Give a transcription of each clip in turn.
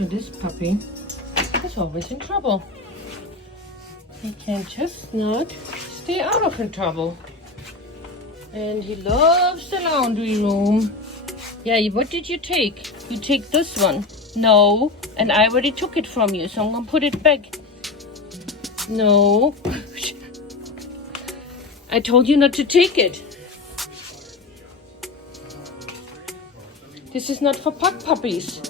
So this puppy is always in trouble. He can just not stay out of trouble. And he loves the laundry room. Yeah, what did you take? You take this one. No, and I already took it from you, so I'm gonna put it back. No. I told you not to take it. This is not for pug puppies.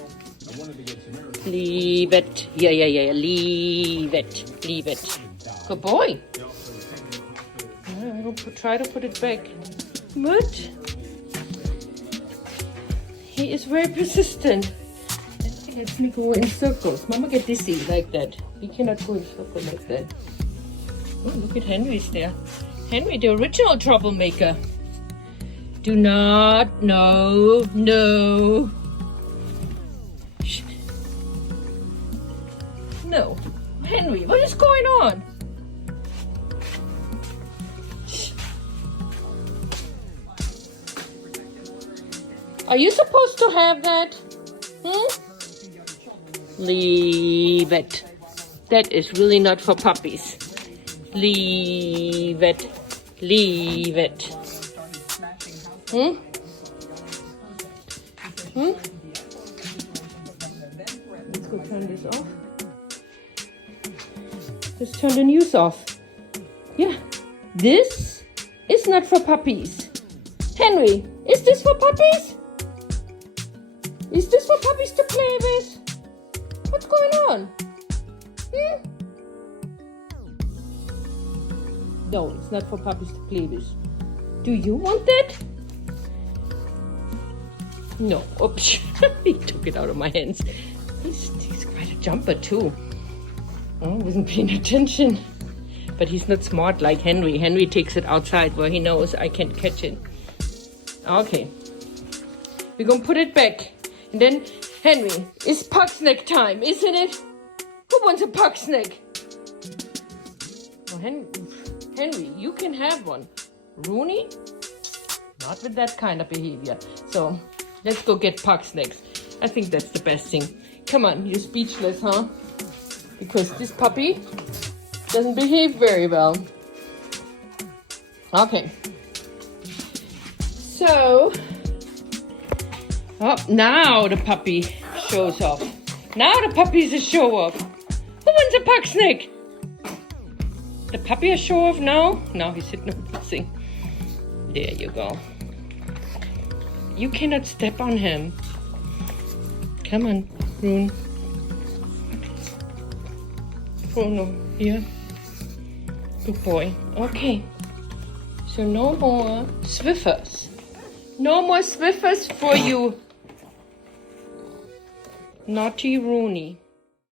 Leave it. Yeah. Leave it. Leave it. Good boy. I'm going to try to put it back. But he is very persistent. He lets me go in circles. Mama get dizzy like that. He cannot go in circles like that. Oh, look at Henry's there. Henry, the original troublemaker. Do not, no. Shh. No. Henry, what is going on? Shh. Are you supposed to have that? Leave it. That is really not for puppies. Leave it. Leave it. Let's go turn this off. Just turn the news off. Yeah. This is not for puppies. Henry, is this for puppies? Is this for puppies to play with? What's going on? No, it's not for puppies to play with. Do you want that? No. Oops. He took it out of my hands. He's quite a jumper too. Oh, wasn't paying attention. But he's not smart like Henry. Henry takes it outside where he knows I can't catch it. Okay. We're gonna put it back. And then, Henry, it's pug snack time, isn't it? Who wants a pug snack? Oh, Henry, you can have one. Rooney? Not with that kind of behavior. So, let's go get pug snacks. I think that's the best thing. Come on, you're speechless, huh? Because this puppy doesn't behave very well. Okay. So, oh, now the puppy shows off. Now the puppy's a show off. Who wants a pug snack? The puppy a show off now? Now he's sitting on the thing. There you go. You cannot step on him. Come on, Bruno. Bruno, here. Good boy. Okay. So no more Swiffers. No more Swiffers for you. Naughty Rooney.